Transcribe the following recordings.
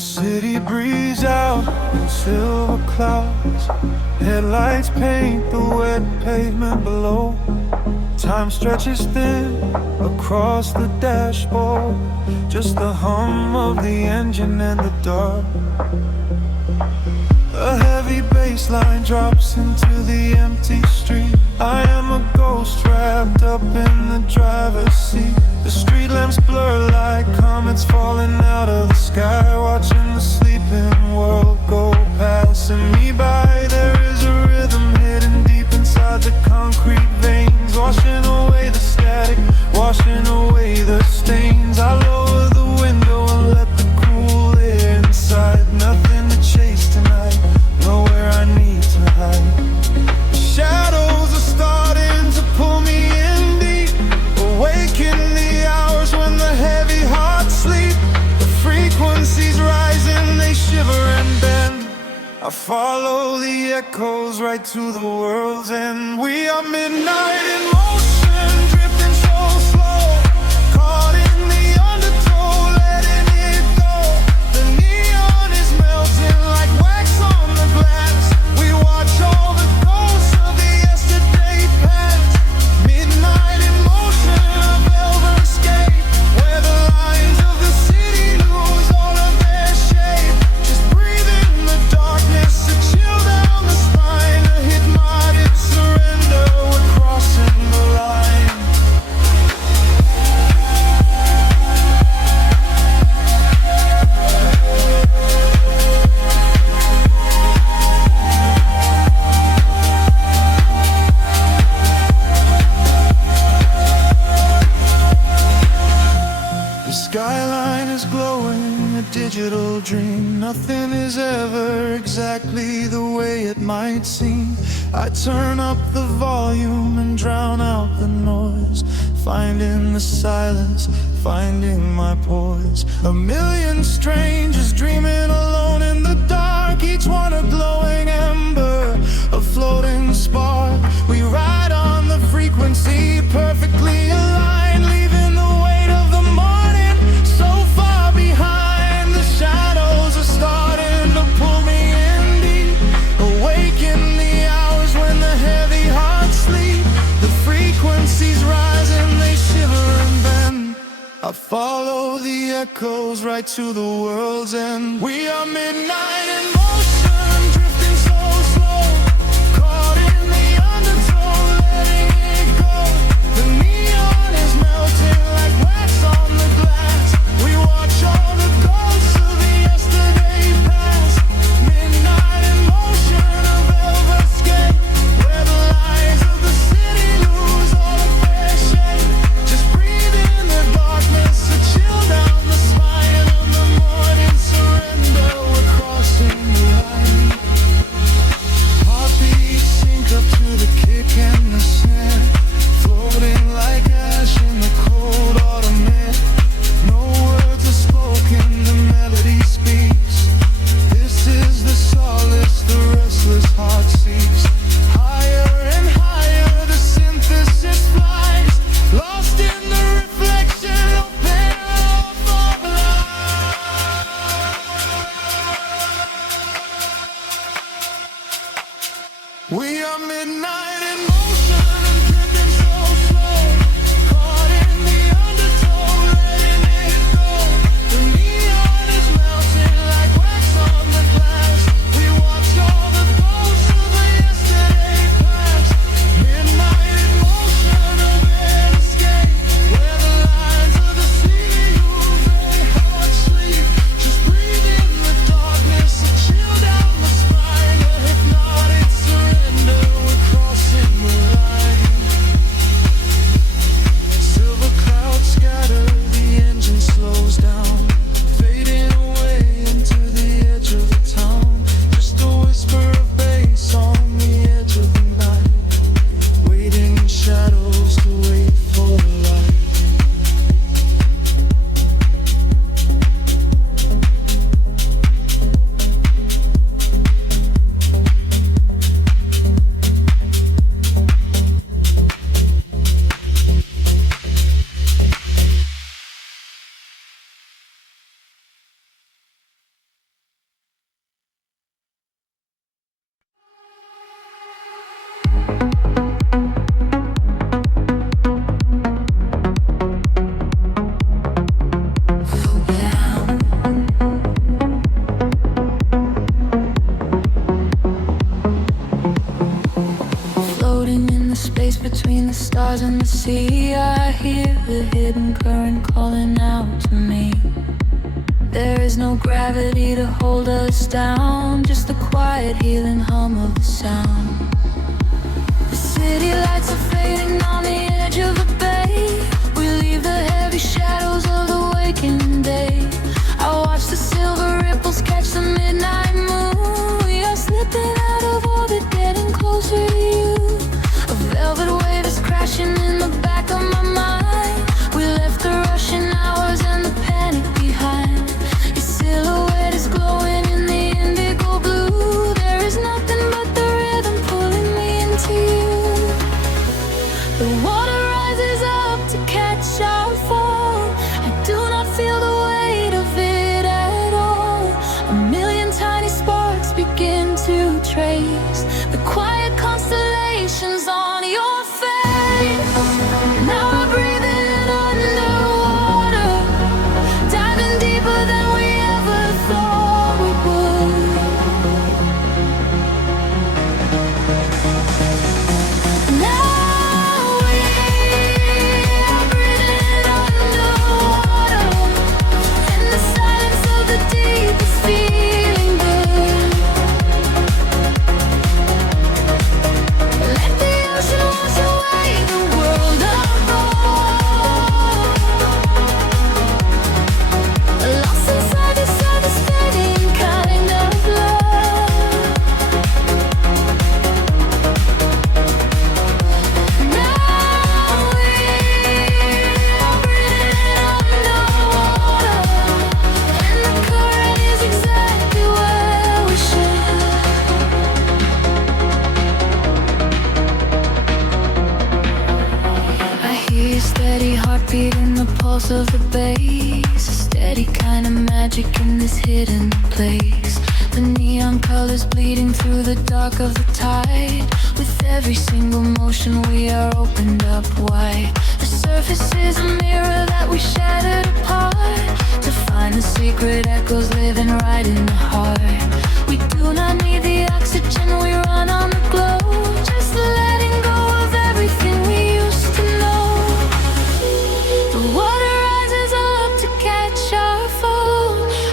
city breeze out in silver clouds. Headlights paint the wet pavement below. Time stretches thin across the dashboard. Just the hum of the engine and the dark. A heavy bass line drops into the empty street. I am a ghost wrapped up in the driver's seat. The street lamps blur like comets falling out of the sky. Watching the sleeping world go passing me by. There is a rhythm hidden deep inside the concrete veins, washing away the static, washing away the stains. I lower the window and let the cool air inside. Nothing to chase tonight, nowhere I need to hide. Shadows are starting to pull me in deep, awaken the hours when the heavy hearts sleep. The frequencies rising, they shiver and bend. I follow the echoes right to the world's end. We are midnight in motion, drifting so slow, caught in the undertow, letting it go. The neon is melting like wax on the glass. We watch all the ghosts of the yesterday past. Midnight in motion, a velvet escape, where the lines of the city lose all of their shape. Just breathe in the darkness, a chill down the spine, a hypnotic surrender. We're crossing the line. The skyline is glowing, a digital dream. Nothing is ever exactly the way it might seem. I turn up the volume and drown out the noise, finding the silence, finding my poise. A million strangers dreaming alone in the dark, each one a glowing ember, a floating spark. We ride on the frequency, perfectly aligned, leaving the weight of the morning so far behind. The shadows are starting to pull me in deep, awaken the hours when the heavy hearts sleep. The frequencies rise and they shiver and bend. I follow the echoes right to the world's end. We are midnight in motion, drifting so slow, caught in the undertow, letting it go. The neon is melting like wax on the glass. We watch all the ghosts of the yesterday past. Midnight in motion, a velvet escape, where the lines of the city lose all of their shape. Just breathe in the darkness, a chill down the spine, and the morning surrender. We're crossing the line. Heartbeats sync up to the kick and the snare, floating like ash in the cold autumn air. No words are spoken, the melody speaks. This is the solace the restless heart seeks. Higher and higher the synthesis flies, lost in the reflection of panorama light. We are midnight in motion, drifting so slow, caught in the undertow, letting it go. The neon is melting like wax on the glass. We watch all the ghosts of the yesterday past. Midnight in motion, a red escape, where the lines of the city lose their heart sleep. Just breathe in the darkness, a chill down the spine, a hypnotic surrender. stars and the sea. I hear the hidden current calling out to me. There is no gravity to hold us down, just the quiet healing hum of the sound. The city lights are fading on the edge of the bay. We leave the heavy shadows of the waking day. I watch the silver ripples catch the midnight moon. We are slipping out of orbit, getting closer to you. A velvet wave is crashing in the back of my mind. We left the rushing hours and the panic behind. Your silhouette is glowing in the indigo blue. There is nothing but the rhythm pulling me into you. The water rises up to catch our fall. I do not feel the weight of it at all. A million tiny sparks begin to trace the quiet constellations on your face. Now we're breathing underwater, diving deeper than we ever thought we would. Now we are breathing underwater, in the silence of the deepest feeling good. Let the ocean wash away the world apart. Lost inside this devastating kind of love. Now we are breathing underwater, and the current is exactly where we should. I hear your steady heartbeat in the pulse of the bass. A steady kind of magic in this hidden place. The neon colors bleeding through the dark of the tide. With every single motion we are opened up wide. The surface is a mirror that we shattered apart, to find the secret echoes living right in the heart. We do not need the oxygen, we run on the glow. Just letting go of everything we used to know. The water rises up to catch our fall.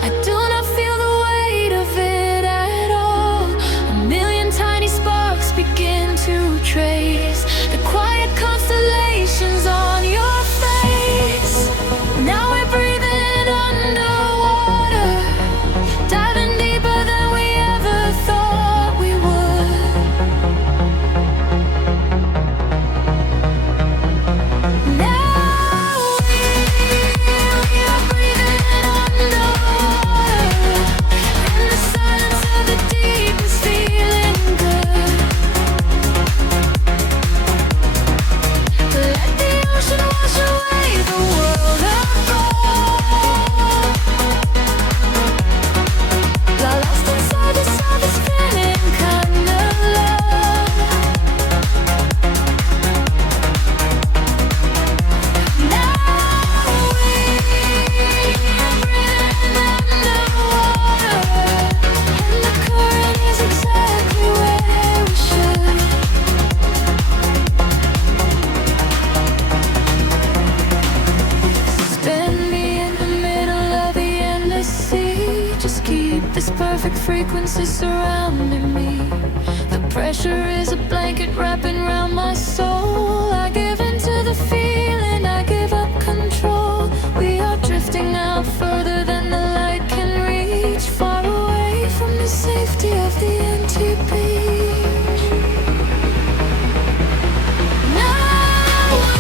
I do not feel the weight of it at all. A million tiny sparks begin to trace the quiet constellations on your face. Now we're breathing underwater, diving deeper than we ever thought we would. Now we are breathing underwater, in the silence of the deepest feeling good. Let the ocean wash away the world apart. Lost inside this spinning kind of love. Now we are breathing underwater, and the current is exactly where we should. Spin me in the middle of the endless sea. Just keep this perfect frequency surrounding me. The pressure is a blanket wrapping around my soul. I give into the feeling, I give up control. We are drifting out further than the light can reach, far away from the safety of the empty beach. Now we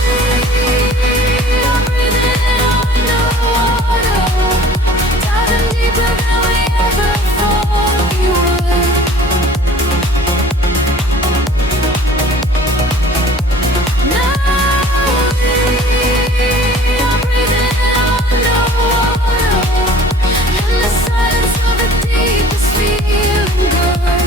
are breathing underwater, diving deeper than we ever thought we would. Now we are breathing underwater, in the silence of the deepest feeling good.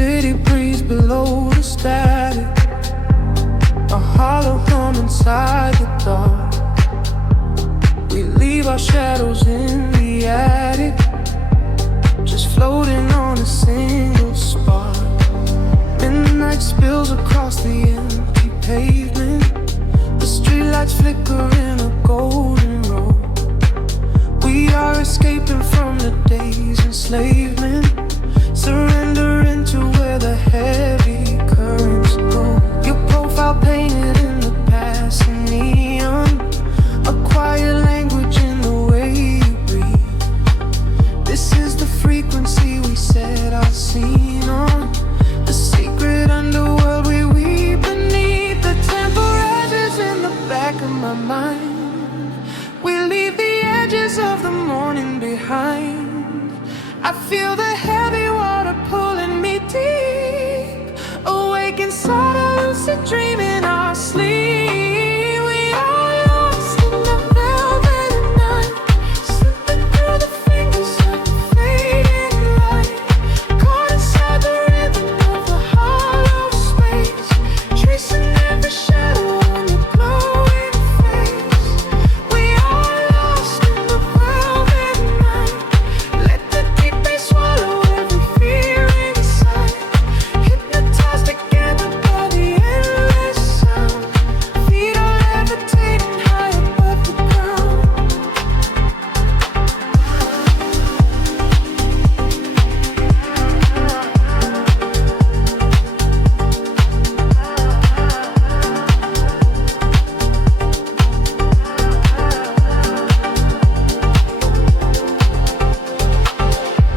city breeze below the static, a hollow hum inside the dark. We leave our shadows in the attic, just floating on a single spark. Midnight spills across the empty pavement, the streetlights flicker in a golden row. We are escaping from the day's enslavement, surrendering to where the heavy currents go. Your profile painted in the passing neon, a quiet language in the way you breathe. This is the frequency we set our scene on, the secret underworld we weave beneath. The temple rises in the back of my mind. We leave the edges of the morning behind. I feel the heavy water pulling me deep, awake inside a lucid dream in our sleep. We are lost in the velvet night, slipping through the fingers of the fading light, caught inside the rhythm of the hollow space, tracing every shadow on your glowing face. We are lost in the velvet night. Let the deep bass swallow every fear inside, hypnotized together by the endless sound. Feet are levitating high above the ground.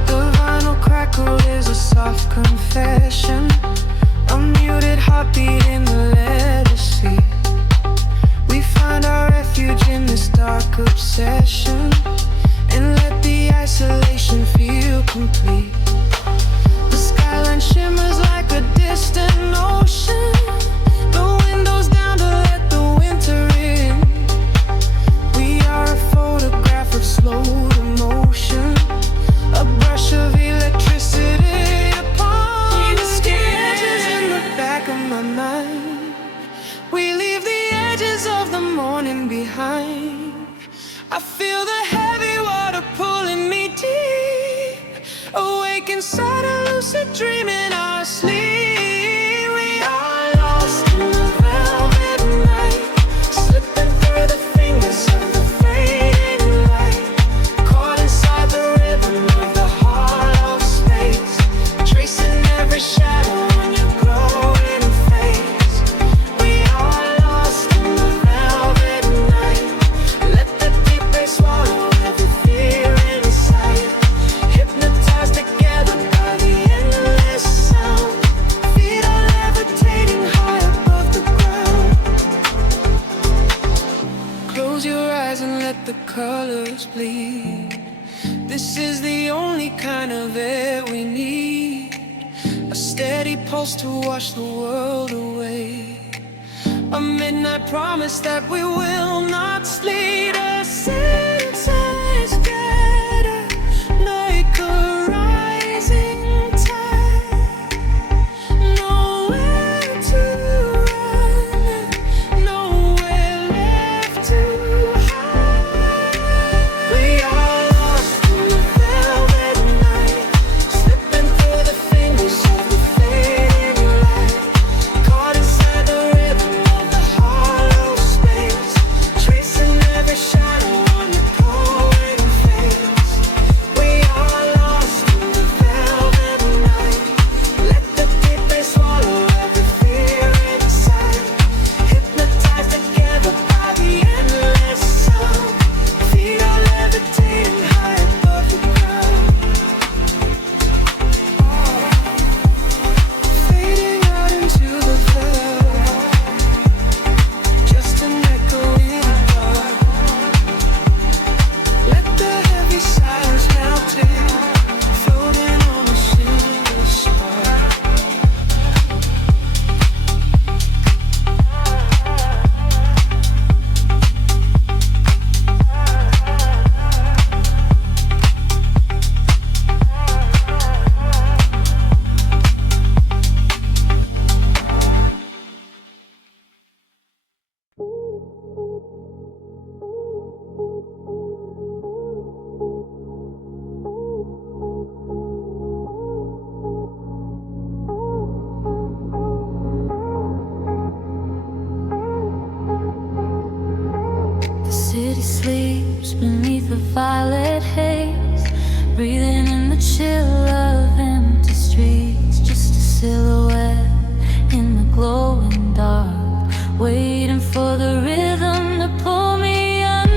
The vinyl crackle is a soft confession, a muted heartbeat in the leather seat. We find our refuge in this dark obsession, and let the isolation feel complete. The skyline shimmers like a distant ocean, the windows down to let the winter in. We are a photograph of slow emotion, a brush of electricity upon the skin. Edges in the back of my mind. We leave the edges of the morning behind. I feel the heavy water pulling me deep, awake inside a lucid dream in our sleep. We are lost in the velvet night, slipping through the fingers of the fading light, caught inside the rhythm of the hollow space, tracing every shadow on your glowing face. We are lost in the velvet night. Let the deep bass swallow every fear inside, hypnotized together by the endless sound. Feet are levitating high above the ground. Close your eyes and let the colors bleed. This is the only kind of air we need, a steady pulse to wash the world away, a midnight promise that we will not sleep. A senses gather like a rising tide, nowhere to run, nowhere left to hide. We are lost in the velvet night, slipping through the fingers of the fading light, caught inside the rhythm of the hollow space, tracing every shadow on your chill of empty streets, just a silhouette in the glowing dark, waiting for the rhythm to pull me under.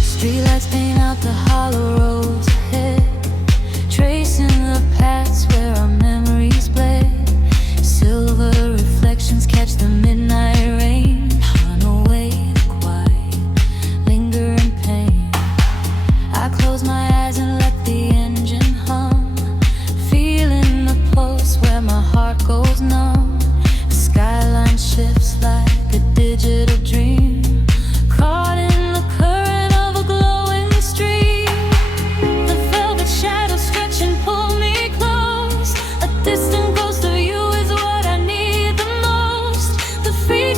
Streetlights paint out the hollow roads ahead, tracing the paths where our memories play. Silver reflections catch the midnight rain, run away the quiet, linger in pain. I close my eyes and let the engine hum, feeling the pulse where my heart goes numb. The skyline shifts like a digital dream, caught in the current of a glowing stream. The velvet shadows stretch and pull me close. A distant ghost of you is what I need the most. The free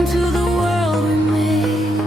home to the world we made.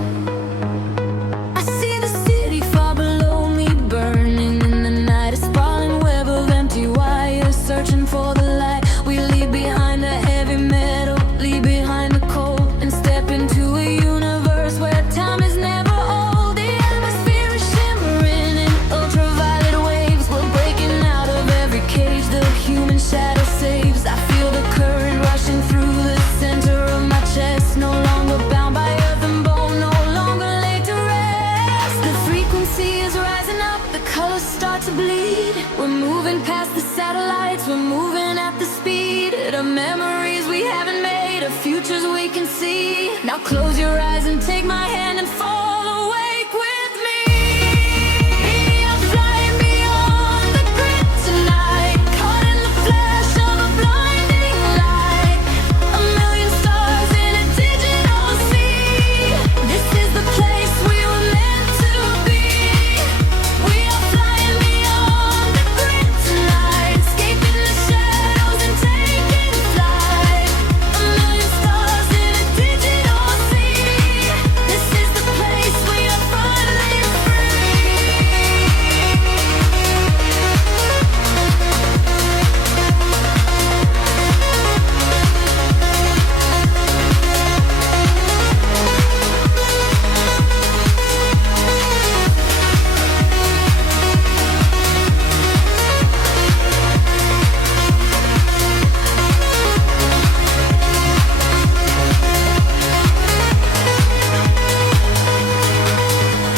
I see the city far below me, burning in the night. A sprawling web of empty wires, searching for the light. We leave behind the heavy metal, leave behind the cold, and step into a universe where time is never old. The atmosphere is shimmering in ultraviolet waves. We're breaking out of every cage the human shadow saves. I feel the current rushing through the center of my chest. No longer bound by earth and bone, no longer laid to rest. The frequency is rising up, the colors start to bleed. We're moving past the satellites, we're moving at the speed of memories we haven't made, of futures we can see. Now close your eyes and take my hand and fall awake with me. I'm flying beyond the grid tonight, caught in the flash of a blinding light. A million stars in a digital sea. This is the place we were meant to be. We are flying beyond the grid tonight, escaping the shadows and taking flight. A million stars in a digital sea. This is the place we are finally free.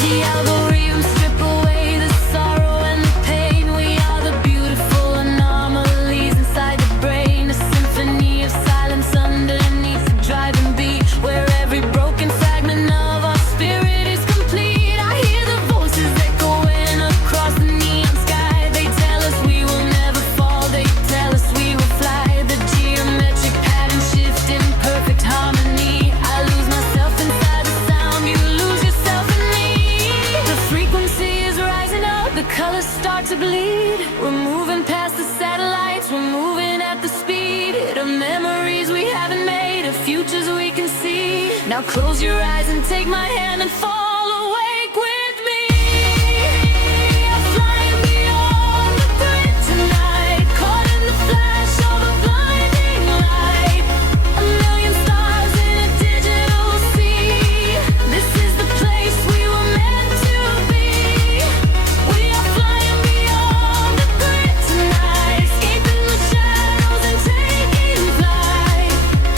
The algorithms strip away the sorrow and the pain. We are the beautiful anomalies inside the brain. A symphony of silence underneath the driving beat, where every broken fragment of our spirit is complete. I hear the voices echoing across the neon sky. They tell us we will never fall, they tell us we will fly. The geometric pattern shift in perfect harmony. I lose myself inside the sound, you lose yourself in me. The frequency is rising up, the colors start to bleed. We're moving past the satellites, we're moving at the speed of memories we haven't made, of futures we can see. Now close your eyes and take my hand and fall awake with me. I'm flying beyond the grid tonight, caught in the flash of a blinding light. A million stars in a digital sea. This is the place we were meant to be. We are flying beyond the grid tonight, escaping the shadows and taking flight.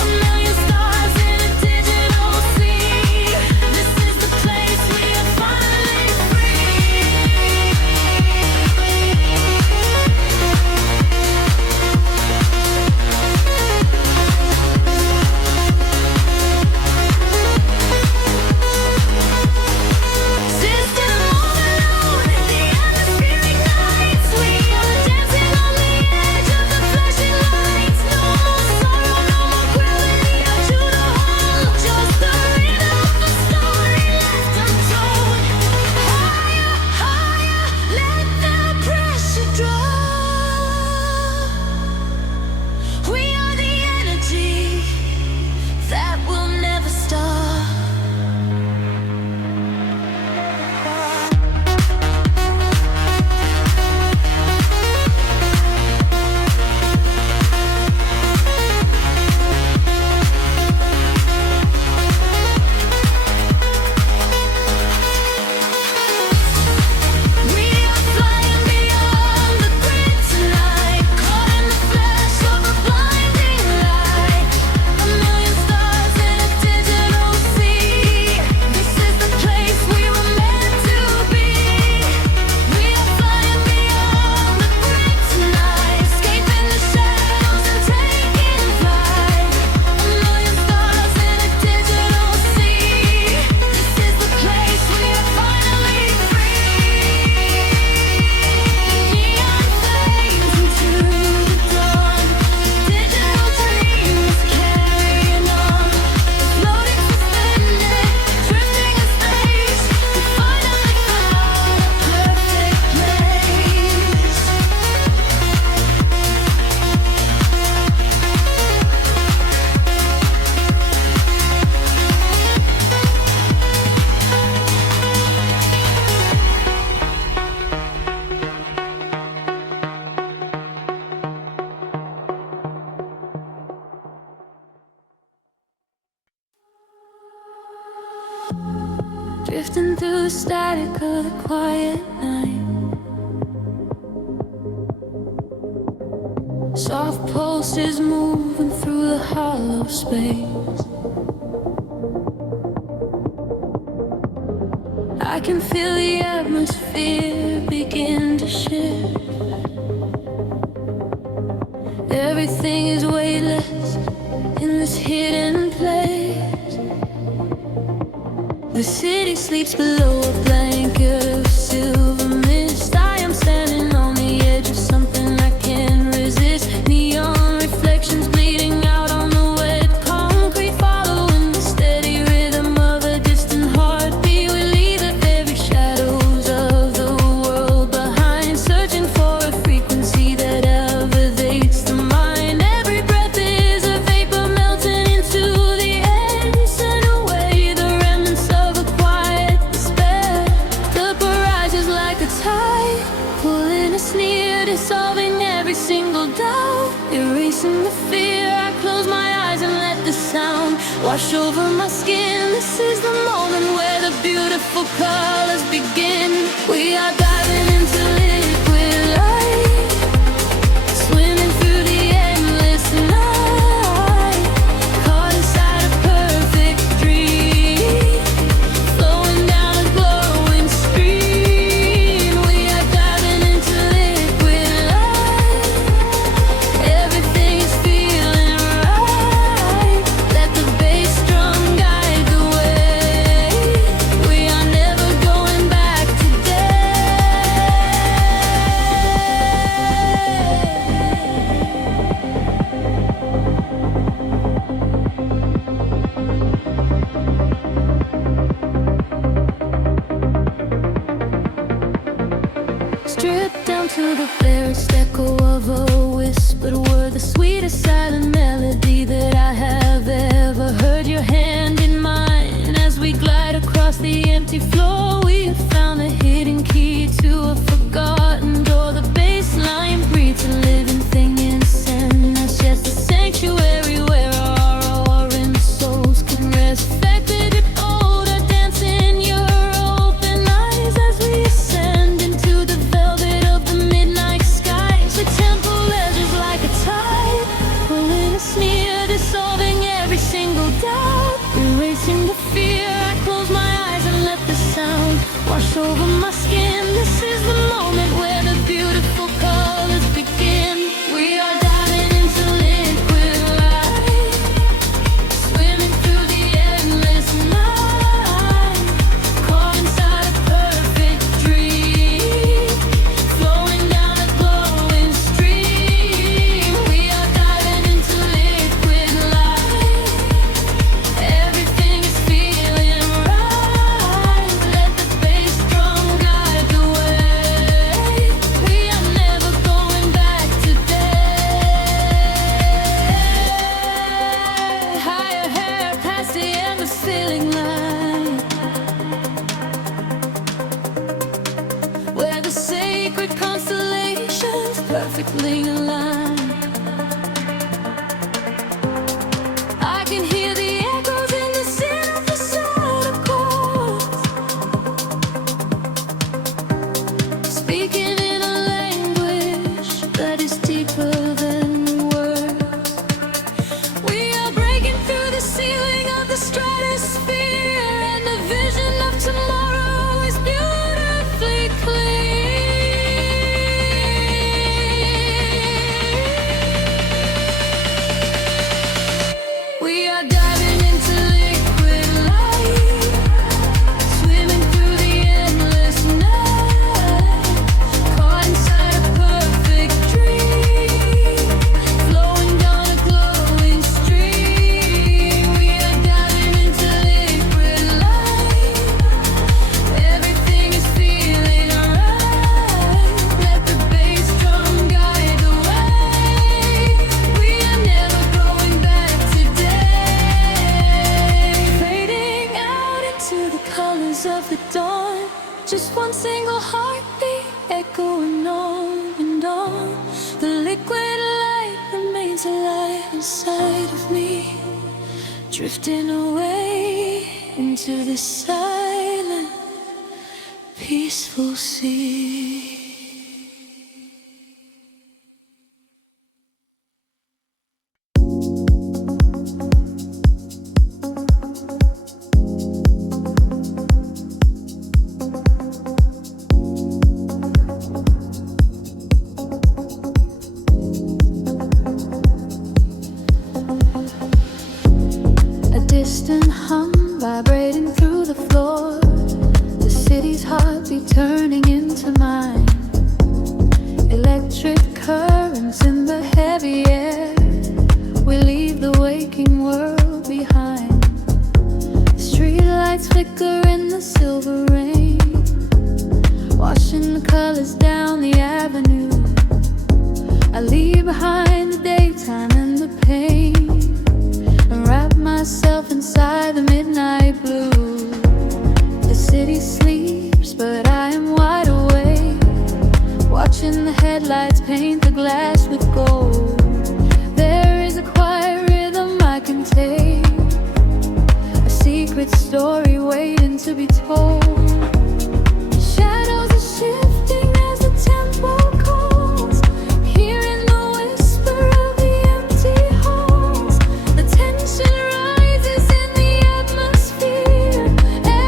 A million stars in a digital sea. This is the place drifting through the static of the quiet night. Soft pulses moving through the hollow space. I can feel the atmosphere begin to shift. Everything is weightless in this hidden place. The city sleeps below a blanket of silver mist. I am standing on the edge of something I can't resist. Neon reflections bleeding out on the wet concrete, following the steady rhythm of a distant heartbeat. We leave the very shadows of the world behind, searching for a frequency that elevates the mind. Every breath is a vapor melting into the air, send away the remnants of a quiet despair. The barrage is like a tide, pulling us near, dissolving every single doubt, erasing the fear. I close my eyes and let the sound wash over my skin. This is the moment where the beautiful colors begin. We are diving into liquid light, swimming through the endless night, caught inside a perfect dream, flowing down a glowing stream. We are diving into liquid light, everything is feeling right. Let the bass drum guide the way. We are never going back today. Stripped down to the barest echo of a whispered word, the sweetest silent melody that I have ever heard. Your hand in mine as we glide across the empty floor. We have found the hidden key to a forgotten door. The bass line breathes a living thing inside us. Yes, the sanctuary where our roaring souls can rest. Affected and older, dance in your open eyes as we ascend into the velvet of the midnight skies. The temple edges like a tide, pulling us near, dissolving every single doubt, erasing the fear. I close my eyes and let the sound wash over my skin. This is the moment where the beautiful colors begin. We are diving into liquid light, swimming through the endless night, caught inside a perfect dream, flowing down a glowing stream. We are diving into liquid light, everything is feeling right. Let the bass drum guide the way. We are never going back today. Higher hair past the endless feeling line, where the sacred constellations perfectly aligned. I can hear the echoes in the center of the sound chords, speaking in a language that is deeper than words. We are breaking through the ceiling of the stratosphere, and the vision of tomorrow is beautifully clear. We are diving into liquid light, swimming through the endless night, caught inside a perfect dream, flowing down a glowing stream. We are diving into liquid light, everything is feeling right. Let the bass drum guide the way. We are never going back today. Fading out into the colors of the dawn, just one single heartbeat echoing on and on. The liquid light remains alive inside of me, drifting away into the silence. peaceful sea. A distant hum vibrating through the floor, the city's heartbeat turning into mine. Electric currents in the heavy air, we leave the waking world behind. Street lights flicker in the silver rain, washing the colors down the avenue. I leave behind the daytime and the pain, and wrap myself inside the midnight blue. The city sleeps, but I am wide awake, watching the headlights paint the glass with gold. There is a quiet rhythm I can take, a secret story waiting to be told. Shadows are shifting as the tempo calls, hearing the whisper of the empty halls. The tension rises in the atmosphere,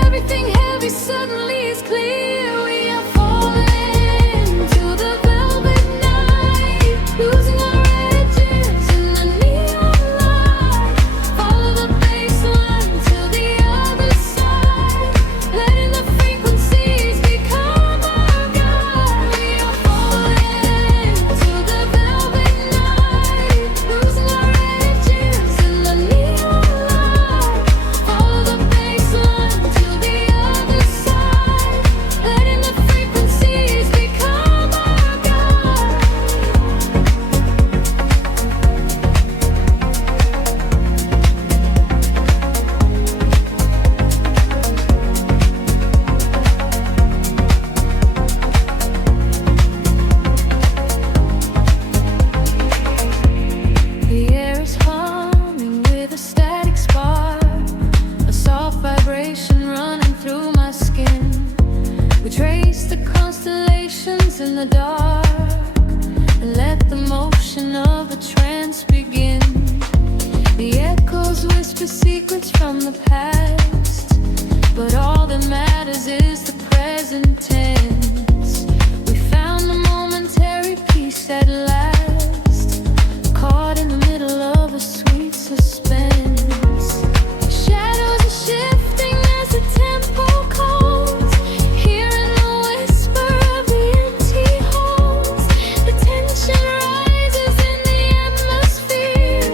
everything heavy suddenly is clear. We are falling to the velvet night, losing our edges in the neon light. Follow the bass line to the other side, letting the frequencies become our guide. We are falling to the velvet night, losing our edges in the neon light. Follow the bass line to the other side, letting the frequencies become our guide. The air is humming with a static spark, a soft vibration running through my skin. We trace the constellations in the dark, and let the motion of the trance begin. The echoes whisper secrets from the past, but all that matters is the present tense. We found the momentary peace at last, caught in the middle of a sweet suspense. Shadows are shifting as the tempo calls, hearing the whisper of the empty halls. The tension rises in the atmosphere,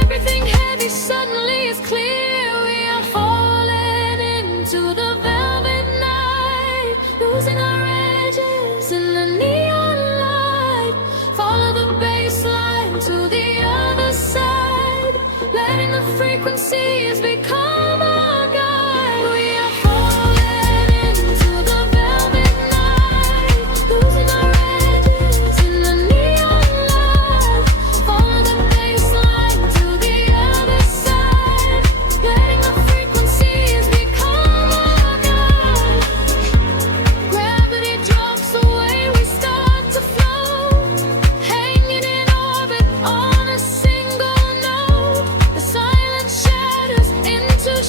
everything heavy suddenly is clear. We are falling into the velvet night, losing our edges in the neon light. Follow the bass line to the other side, letting the frequencies become our guide. We are falling into the velvet night, losing our edges in the neon light. Follow the bass line to the other side, letting the frequencies become our guide. Gravity drops away, we start to float, hanging in orbit on a single note. The silence shatters into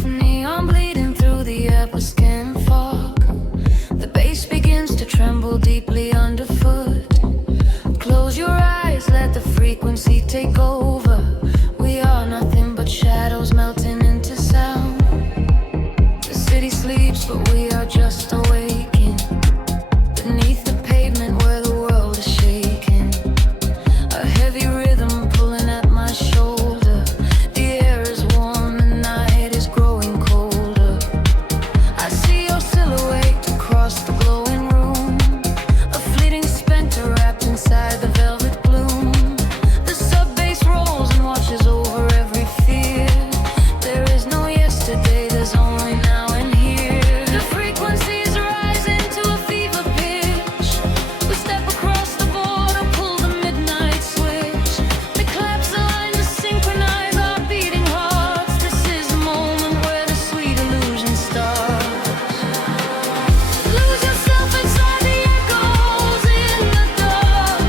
of neon bleeding through the air with skin fog. The bass begins to tremble deeply underfoot. Close your eyes, let the frequency take over. We are nothing but shadows melting into sound. The city sleeps, but we are just awaking. Beneath the pavement where the world is shaking. A heavy rhythm pulling at my shoulder. The air is warm, the night is growing colder. I see your silhouette across the glowing room. A fleeting specter wrapped inside the velvet gloom. The sub-bass rolls and washes over every fear. There is no yesterday, there's only now and here. The frequencies rise into a fever pitch. We step across the border, pull the midnight switch. The claps align to synchronize our beating hearts. This is the moment where the sweet illusion starts. Lose yourself inside the echoes in the dark.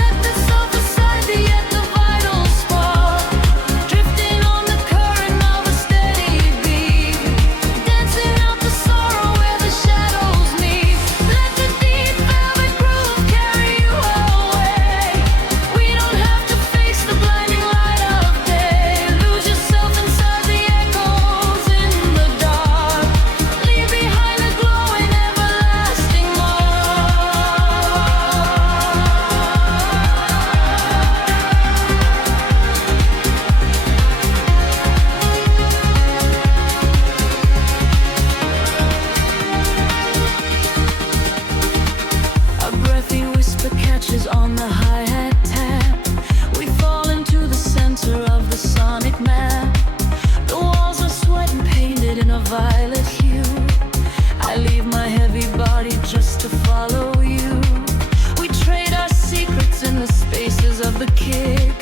Let the self aside the yet the vital spark. Drifting on the current of a steady beat. Dancing out the sorrow where the shadows meet. Let the deep velvet groove carry you away. We don't have to face the blinding light of day. Lose yourself inside the echoes in the dark. Leave behind a glowing everlasting mark. A breathy whisper catches on the hi-hat tap. We fall into the center of the sonic map. The walls are sweat and painted in a violet hue. I leave my heavy body just to follow you. We trade our secrets in the spaces of the kick.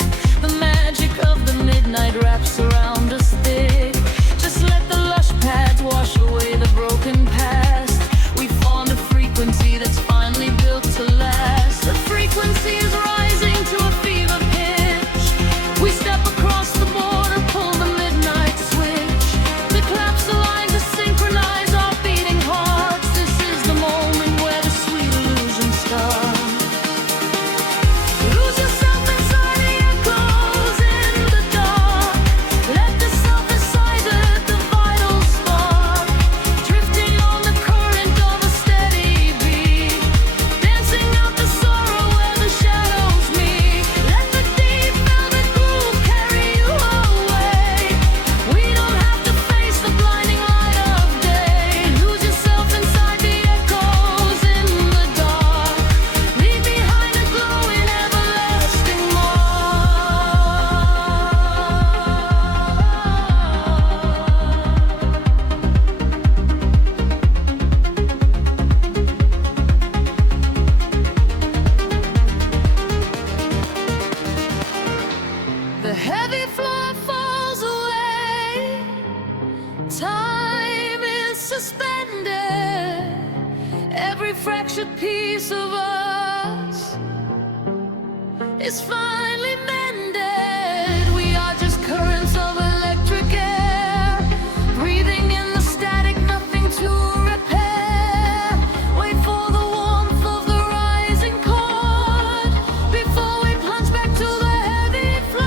The magic of the midnight wraps around us thick. Just let the lush pads wash away the broken past. We found a frequency that's finally built to last. The frequency is rising to a fever pitch. We step across the border, pull the midnight switch. The claps align to synchronize our beating hearts. This is the moment where the sweet illusion starts. Lose yourself inside the echoes in the dark. Let the self aside the vital spark. Drifting on the current of a steady beat. Dancing out the sorrow where the shadows meet. Let the deep velvet groove carry you away. We don't have to face the blinding light of day. Lose yourself inside the echoes in the dark. Leave behind a glowing everlasting mark. The heavy floor falls away. Time is suspended. Every fractured piece of us is finally mended. We are just currents of electric air, breathing in the static, nothing to repair. Wait for the warmth of the rising chord before we plunge back to the heavy floor.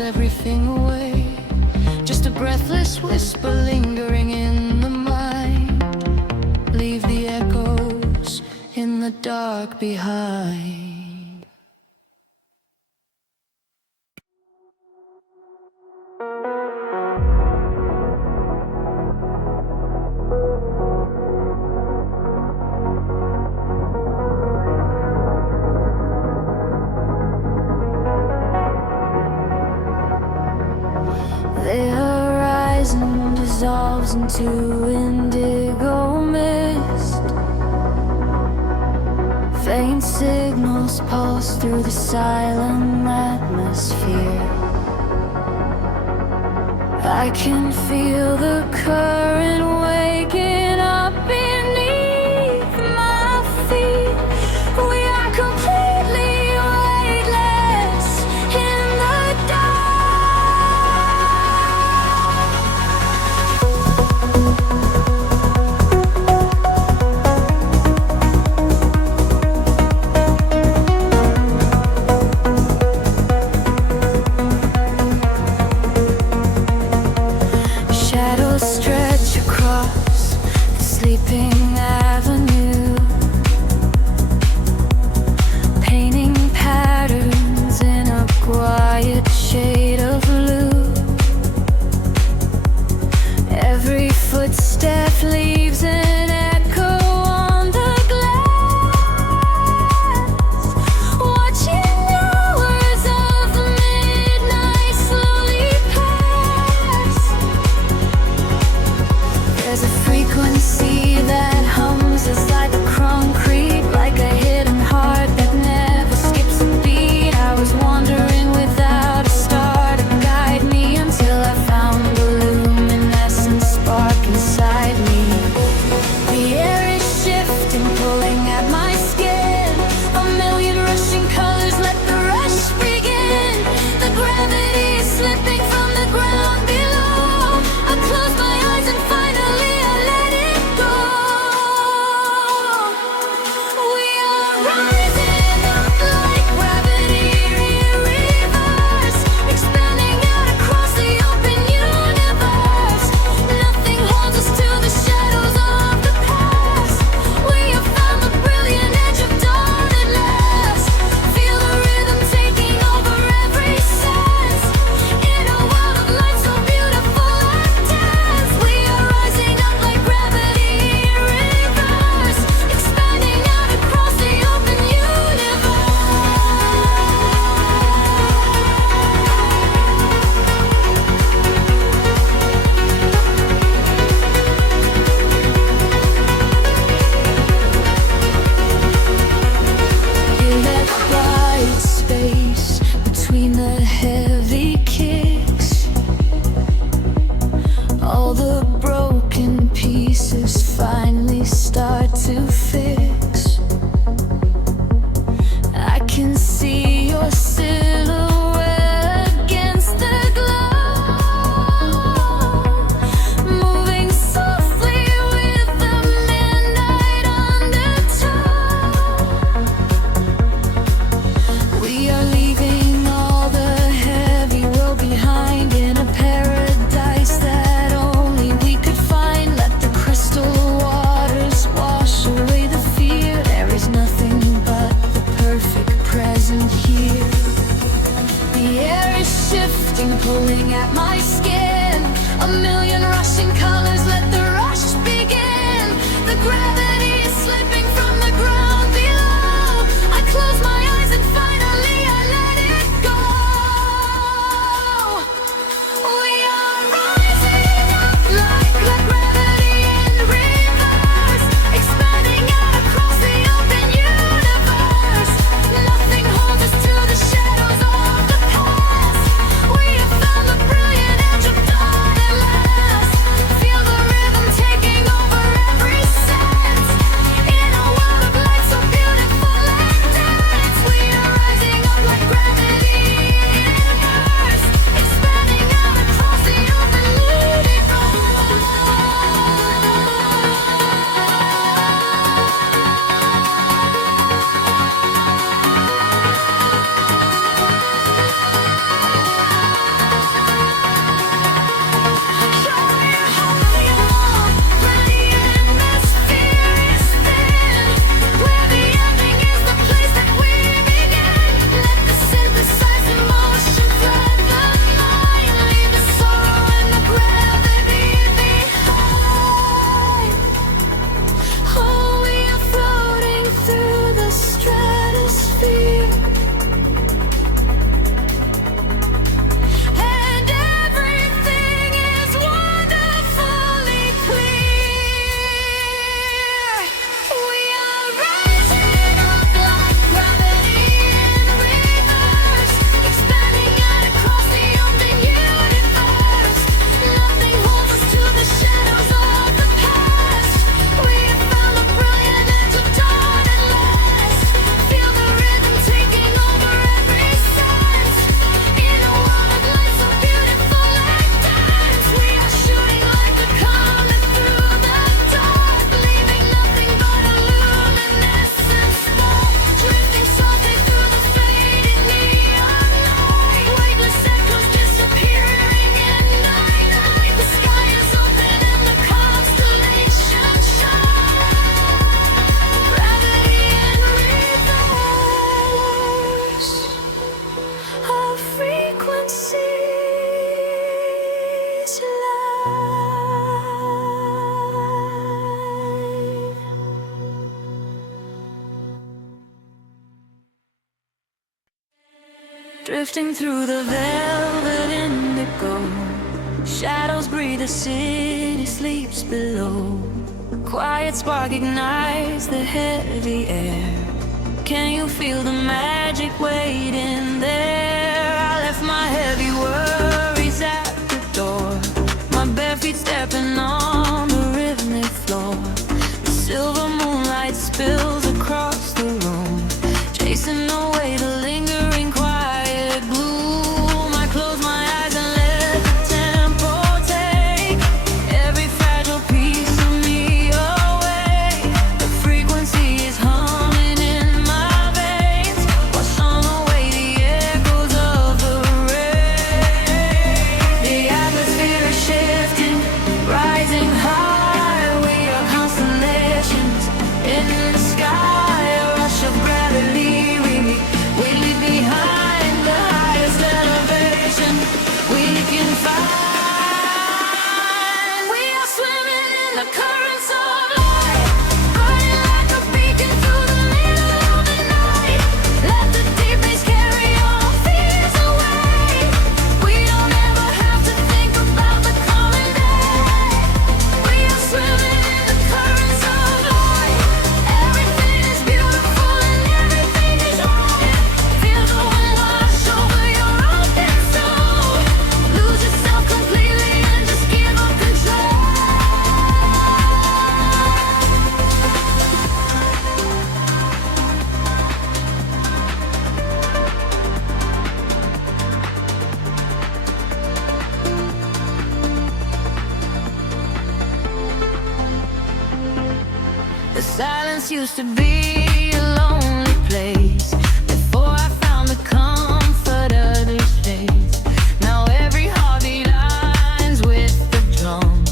everything away. Just a breathless whisper lingering in the mind. Leave the echoes in the dark behind. The horizon dissolves into indigo mist. Faint signals pulse through the silent atmosphere. I can feel the current waking up beneath my feet. We are completely weightless in the shadows stretch across the sleeping avenue, painting patterns in a quiet shade of blue. Every footstep leaves an echo on the glass, watching hours of the midnight slowly pass. There's a frequency that hums inside the concrete, like a hidden heart that never skips a beat. I was wandering without a star to guide me until I found the luminescent spark inside me. drifting through the velvet indigo. Shadows breathe, the city sleeps below. Quiet spark ignites the heavy air. Can you feel the magic waiting there? I left my heavy worries at the door. My bare feet stepping on the rhythmic floor. The silver moonlight spills across the room, chasing away the lingering quiet gloom. I close my eyes and let the tempo take every fragile piece of me away. The frequency is humming in my veins, washing away the echoes of the rain. The atmosphere is shifting, rising high. We are constellations in the sky, a rush of gravity. We leave behind the highest elevation we can find. We are swimming in the currents of light, burning like a beacon through the middle of the night. Let the deep bass carry our fears away. We don't ever have to think about the coming day. We are swimming in the currents of light. Everything is beautiful and everything is right. Feel the wind wash over your open soul. Lose yourself completely and just give up control. The silence used to be a lonely place before I found the comfort of this space. Now every heartbeat lines with the drum,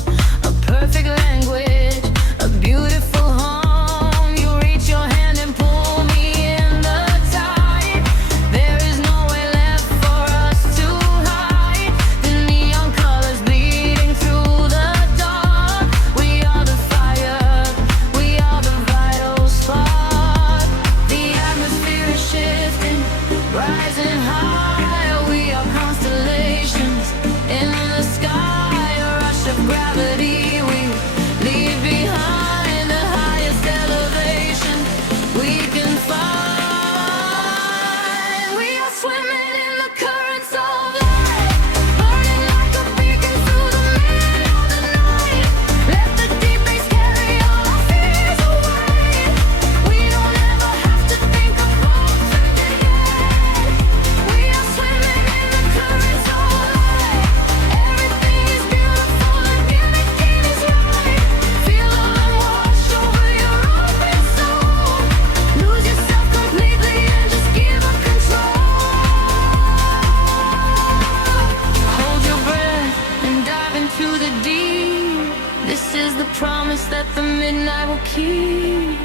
a perfect language, a beautiful home. You reach your hand and pull me in the tide. There is nowhere left for us to hide. The neon colors bleeding through the dark. We are the fire, we are the vital spark. The atmosphere is shifting, rising high. We are constellations in the sky, a rush of gravity. We leave behind the highest elevation we can find. We are swimming in the currents of light, burning like a beacon through the middle of the night. Let the deep bass carry all our fears away. We don't ever have to think about today. We are swimming in the currents of light. Everything is beautiful and everything is right. Feel the wind wash over your open soul. Lose yourself completely and just give up control. Hold your breath and dive into the deep. This is the promise that the midnight will keep.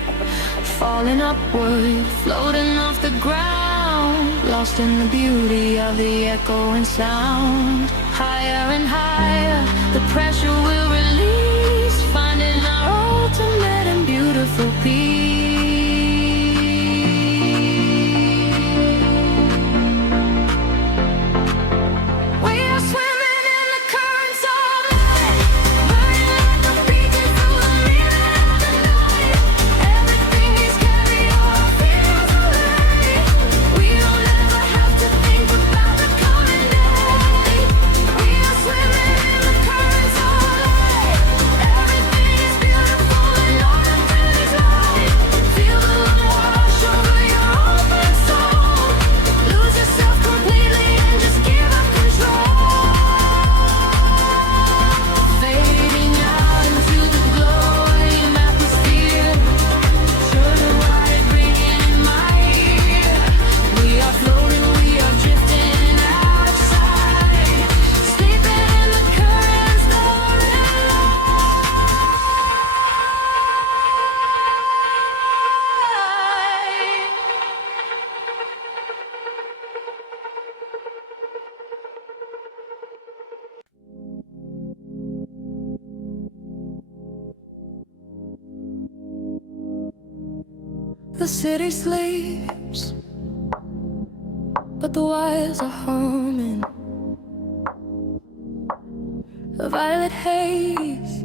Falling upward, floating off the ground, lost in the beauty of the echoing sound. Higher and higher, the pressure will release, finding our ultimate and beautiful peace. We are swimming in the currents of light, burning like a beacon through the middle of the night. Everything is carry our fears away. We don't ever have to think about the coming day. We are swimming in the currents of light. Everything is beautiful and everything is right. Feel the wind wash over your open soul. Lose yourself completely and just give up control. Fading out into the glowing atmosphere. Sugar light ringing in my ear. We are floating, we are drifting out of sight. Sleeping in the currents, the city sleeps, but the wires are humming. A violet haze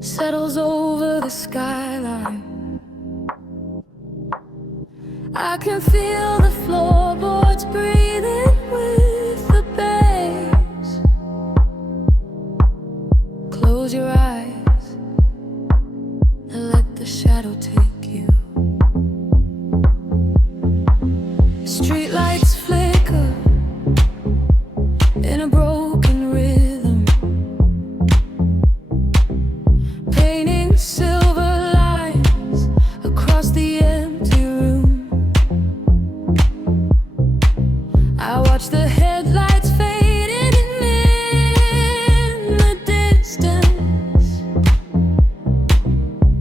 settles over the skyline. I can feel the floorboards breathing with the bass. Close your eyes and let the shadow take you. Streetlights flicker in a broken rhythm, painting silver lines across the empty room. I watch the headlights fading in the distance,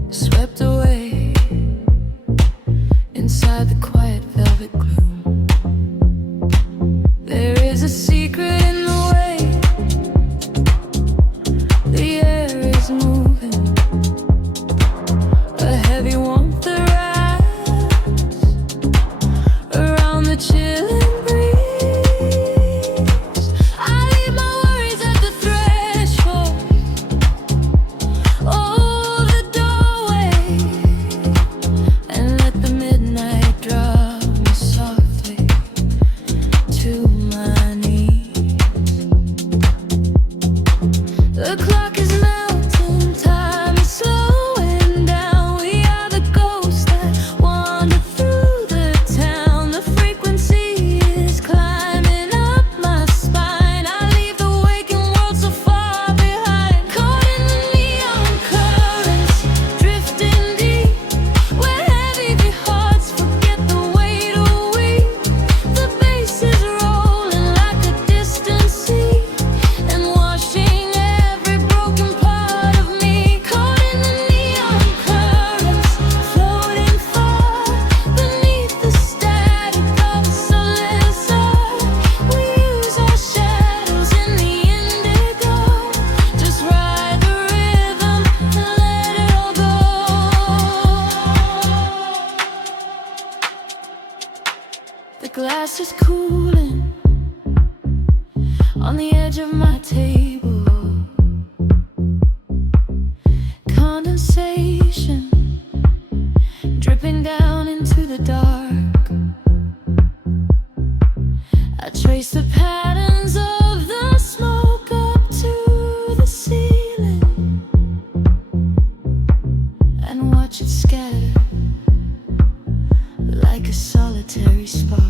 swept away inside the quiet velvet gloom. There is a secret in the way the air is moving, a heavy warmth that wraps around the chilling breeze. I leave my worries at the threshold, oh, the doorway, and let the midnight draw me softly to my knees. The clock is melting, time is slowing down. We are the ghosts that wander through the town. The frequency is climbing up my spine. I leave the waking world so far behind, caught in the neon currents, drifting deep, where heavy beat hearts forget the weight of weep. The bass is rolling like a distant sea and washing every broken part of me. Caught in the neon currents, floating far beneath the static of a soulless earth. We use our shadows in the indigo, just ride the rhythm and let it all go. The glass is cooling on the edge of my table. Condensation dripping down into the dark. I trace the patterns of the smoke up to the ceiling and watch it scatter like a solitary spark.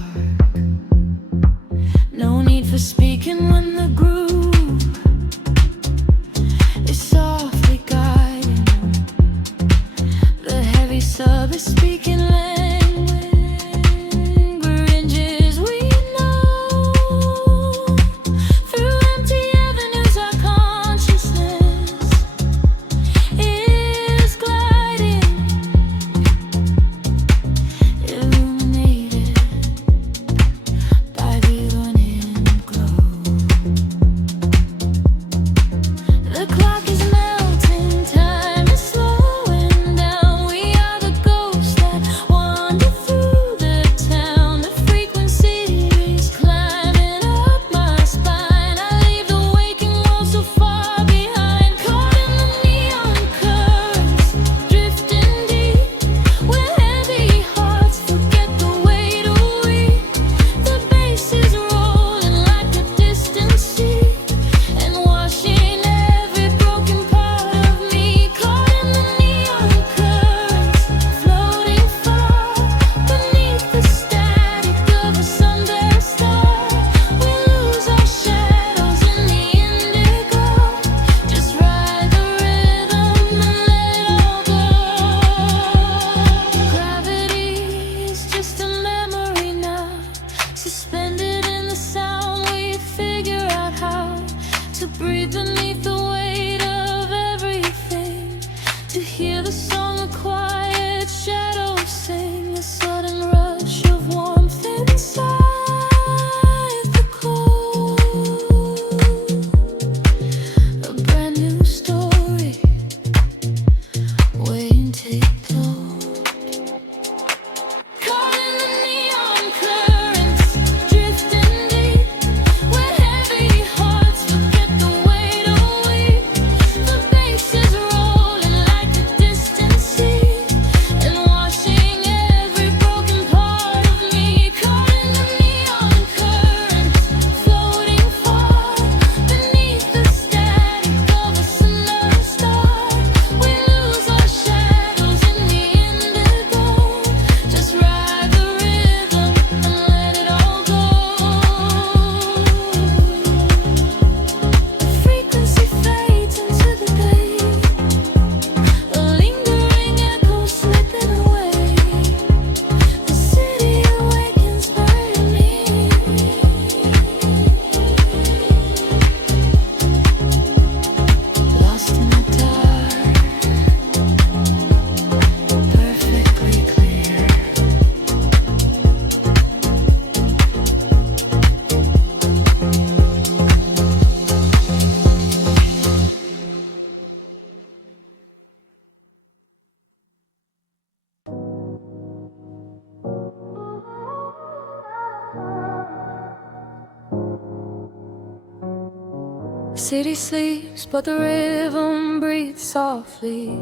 city sleeps, but the rhythm breathes softly.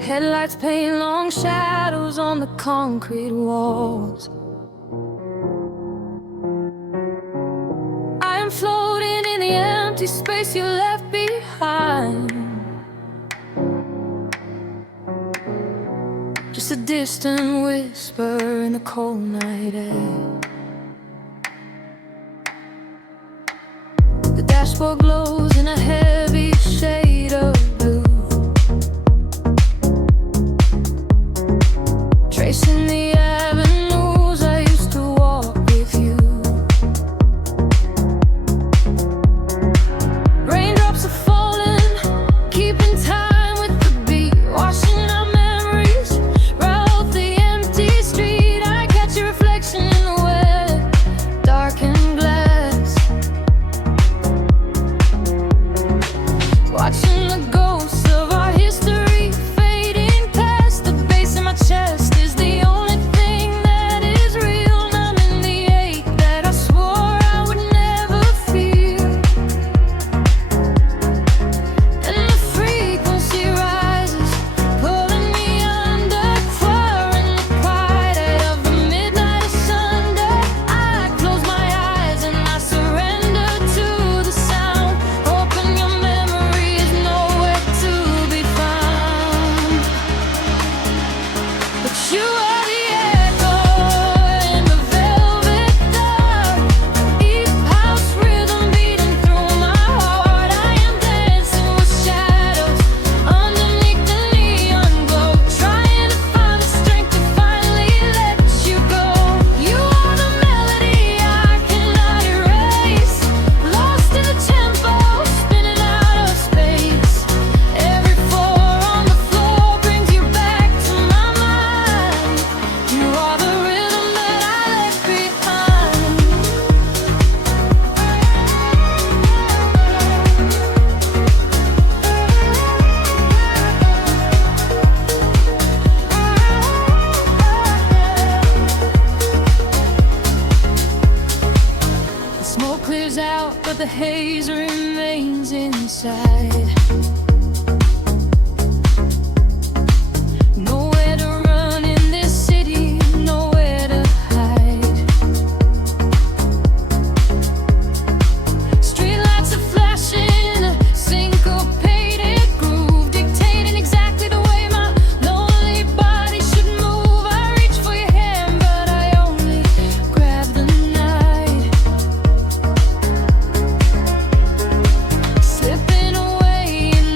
Headlights paint long shadows on the concrete walls. I am floating in the empty space you left behind. Just a distant whisper in the cold night air. The dashboard glows in a heavy shade of blue, tracing the avenues I used to walk with you. Raindrops are falling, keeping time with the beat, washing our memories right off the empty street. I catch your reflection in the wet, darkened glass, watching the ghosts of our history fading past. The bass in my chest is the only thing that is real, numbing the ache that I swore I would never feel. And the frequency rises, pulling me under, fire in the quiet of the midnight of Sunday. I close my eyes and I surrender to the sound, hoping your memory is nowhere to be found. But you are the echo in the velvet dark, East house rhythm beating through my heart. I am dancing with shadows underneath the neon glow, trying to find the strength to finally let you go. You are the melody I cannot erase, lost in the tempo, spinning out of space. Every floor on the floor brings you back to my mind. You are the rhythm that I left behind. The smoke clears out, but the haze remains inside. Nowhere to run in this city, nowhere to hide. Streetlights are flashing, a syncopated groove, dictating exactly the way my lonely body should move. I reach for your hand, but I only grab the night, slipping away in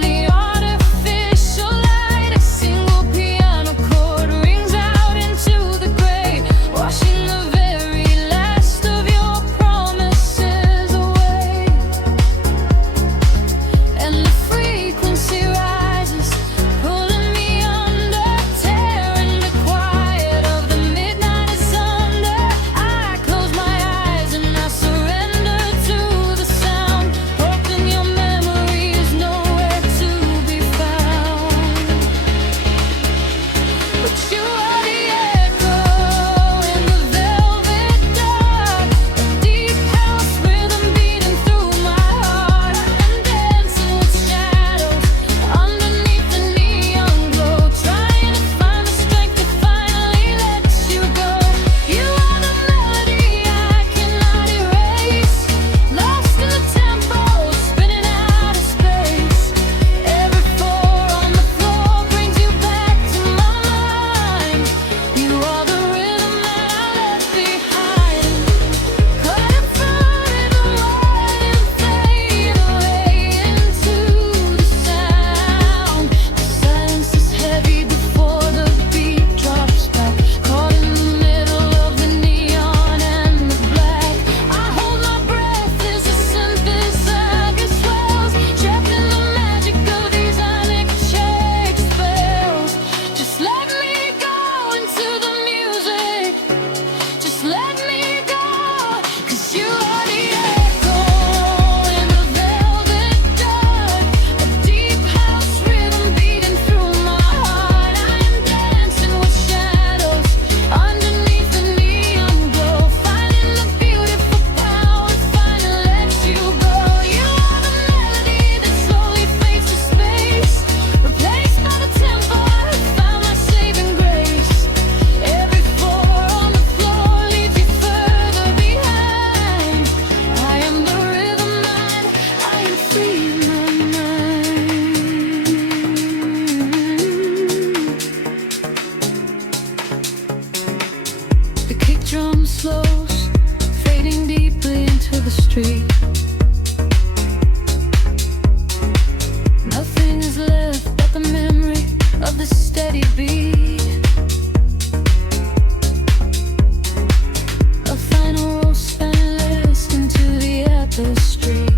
the street.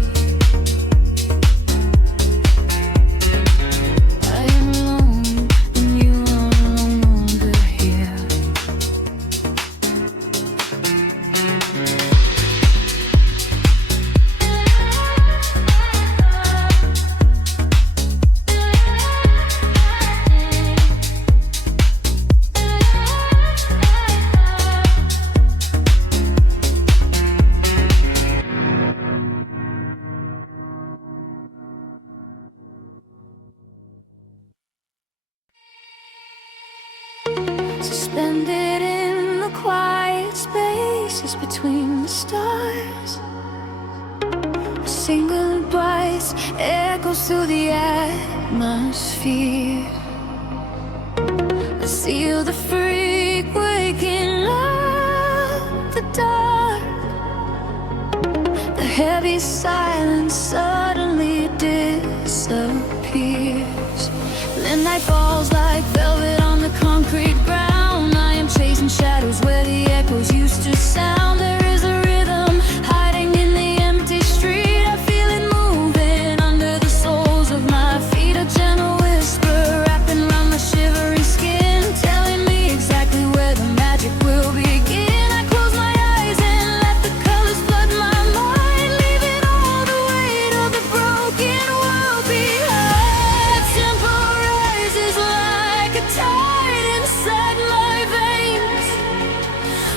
I am alone and you are no longer here. Suspended in the quiet spaces between the stars, a single voice echoes through the atmosphere. I seal the freak waking up the dark. The heavy silence suddenly disappears. The night falls like velvet on the concrete ground. I am chasing shadows where the echoes used to sound. There is a rhythm hiding in the empty street. I feel it moving under the soles of my feet. A gentle whisper wrapping around my shivering skin, telling me exactly where the magic will begin. I close my eyes and let the colors flood my mind, leaving all the weight of the broken world behind. Tempo rises like a tide inside my veins,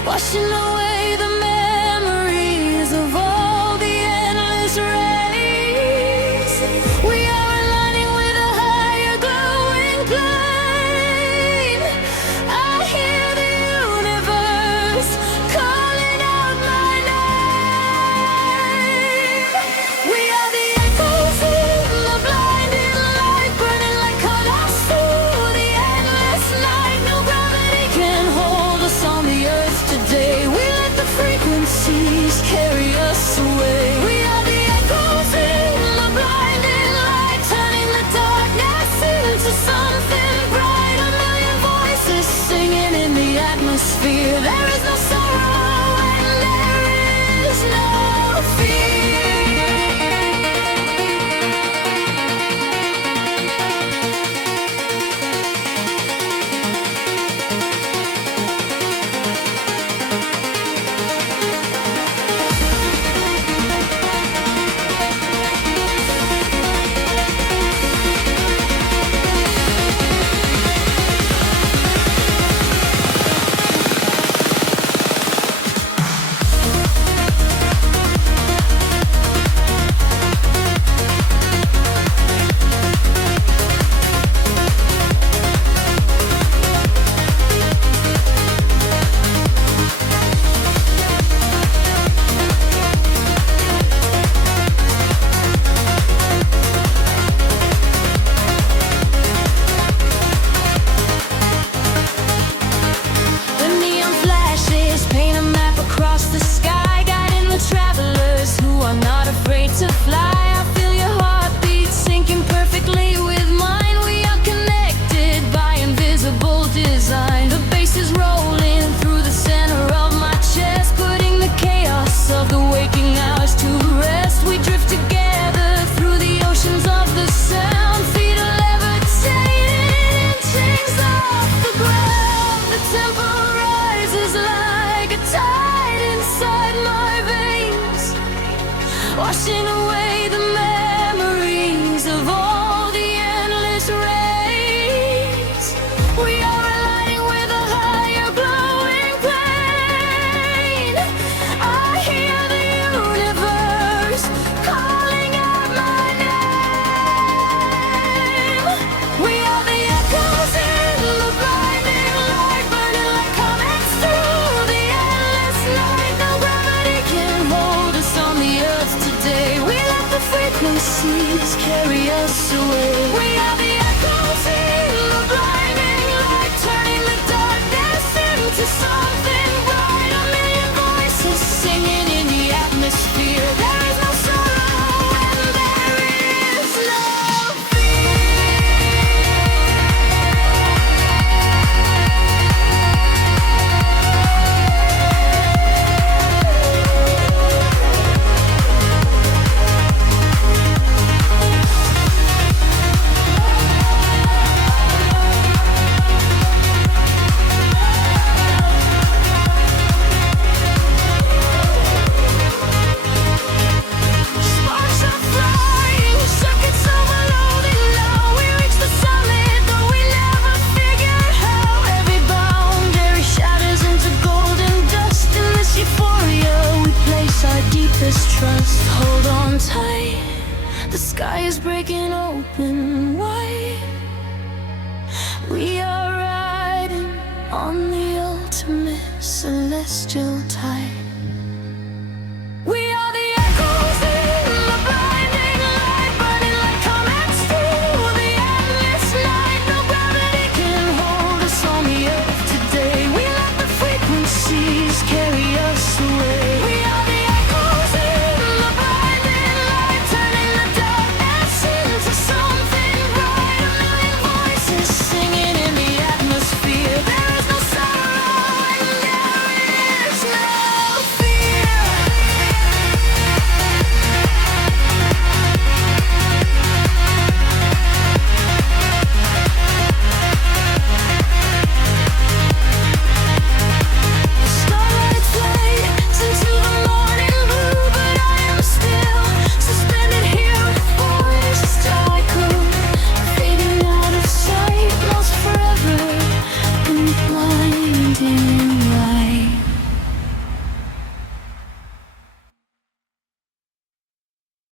washing away the memories of all the endless rays. We are aligning with a higher glowing plane. I hear the universe calling out my name. We are the echoes in the blinding light, burning like colors through the endless night. No gravity can hold us on the earth today. We let the frequencies carry us away. We are the echoes in the blinding light, turning the darkness into something bright. A million voices singing in the atmosphere. There is no sorrow and there is no fear. The neon flashes paint a map across the sky, guiding the travelers who are not afraid to fly. I feel your heartbeat syncing perfectly with mine. We are connected by invisible design. The bass is rolling through the center of my chest, putting the chaos of the waking hours to rest. We drift together through the oceans of the sound, feet are levitating, chains off the ground. The tempo rises like a tide inside my veins, washing away the memories of all the endless rays. We are aligning with a higher glowing plane. I hear the universe calling out my name. We are the echoes in the blinding light, burning like comets through the endless night. No gravity can hold us on the earth today. We let the frequencies carry us away. We are the echoes in the blinding light, turning the darkness into something bright. A million voices singing in the atmosphere. There is no sorrow and there is no fear. The sky is breaking open wide. We are riding on the ultimate celestial tide.